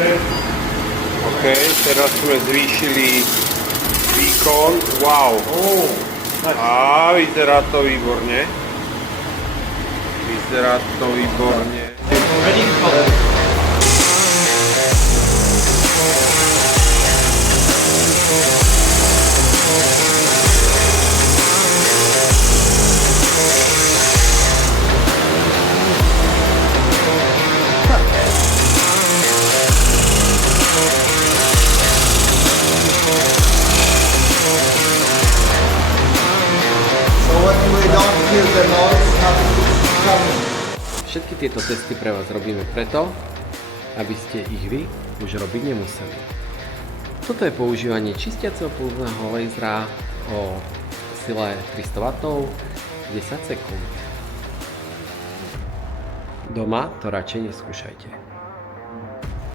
OK, teraz sme zvýšili výkon. Wow. A vyzerá to výborne. Vyzerá to výborne. Všetky tieto testy pre vás robíme preto, aby ste ich vy už robiť nemuseli. Toto je používanie čistiaceho pulzného laserá o sile 300 W 10 sekúnd. Doma to radšej neskúšajte.